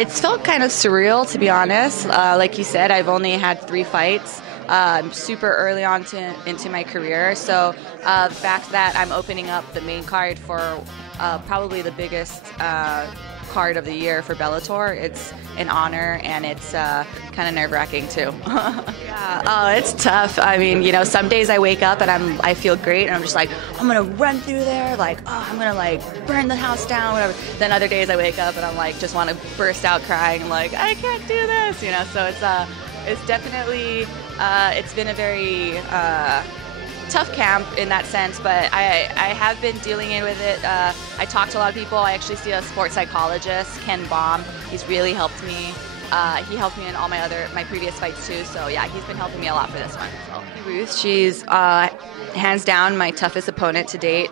It's felt kind of surreal, to be honest. Like you said, I've only had 3 fights. Super early on into my career, so the fact that I'm opening up the main card for probably the biggest card of the year for Bellator, it's an honor, and it's kind of nerve-wracking too. Yeah, oh, it's tough. I mean, some days I wake up and I feel great, and I'm just like, I'm gonna run through there, like, oh, I'm gonna like burn the house down, whatever. Then other days I wake up and I'm like, just want to burst out crying, like, I can't do this, So it's definitely it's been a very tough camp in that sense, but I have been dealing with it. I talk to a lot of people. I actually see a sports psychologist, Ken Baum. He's really helped me. He helped me in all my previous fights too. So yeah, he's been helping me a lot for this one. So. Ruth, she's hands down my toughest opponent to date.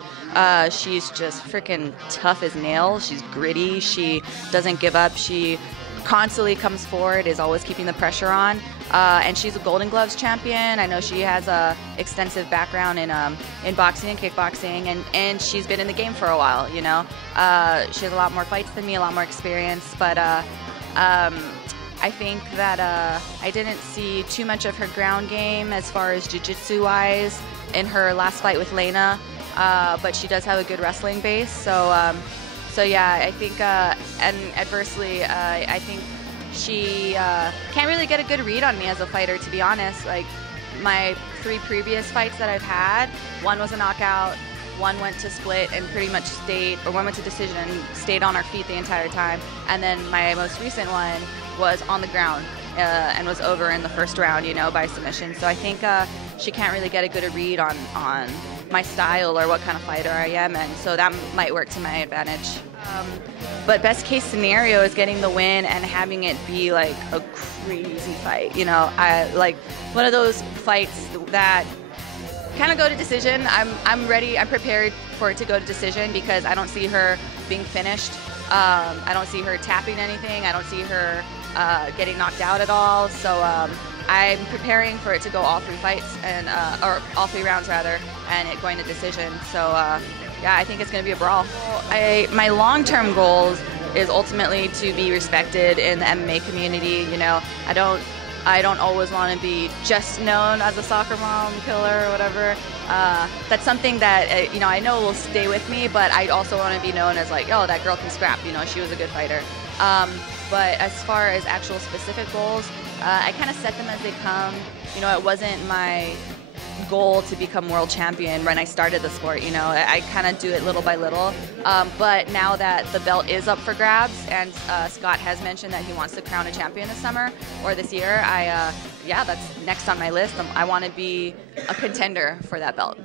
She's just freaking tough as nails. She's gritty. She doesn't give up. She constantly comes forward, is always keeping the pressure on, and she's a Golden Gloves champion. I know she has a extensive background in boxing and kickboxing, and she's been in the game for a while. She has a lot more fights than me, a lot more experience, but I think that I didn't see too much of her ground game as far as jiu-jitsu wise in her last fight with Lena, but she does have a good wrestling base, so yeah, I think, and adversely, I think she can't really get a good read on me as a fighter, to be honest. Like, my 3 previous fights that I've had, one was a knockout, one went to split and pretty much one went to decision and stayed on our feet the entire time. And then my most recent one was on the ground and was over in the first round, by submission. So I think she can't really get a good read on my style or what kind of fighter I am, and so that might work to my advantage. But best case scenario is getting the win and having it be like a crazy fight. I like one of those fights that kind of go to decision. I'm ready. I'm prepared for it to go to decision because I don't see her being finished. I don't see her tapping anything. I don't see her getting knocked out at all. So I'm preparing for it to go all 3 fights or all 3 rounds rather, and it going to decision. So yeah, I think it's going to be a brawl. My long-term goals is ultimately to be respected in the MMA community. I don't always want to be just known as a soccer mom killer or whatever. That's something that I know will stay with me, but I also want to be known as like, oh, that girl can scrap. She was a good fighter. But as far as actual specific goals, I kind of set them as they come. It wasn't my goal to become world champion when I started the sport. I kind of do it little by little. But now that the belt is up for grabs, and Scott has mentioned that he wants to crown a champion this summer or this year, yeah, that's next on my list. I want to be a contender for that belt.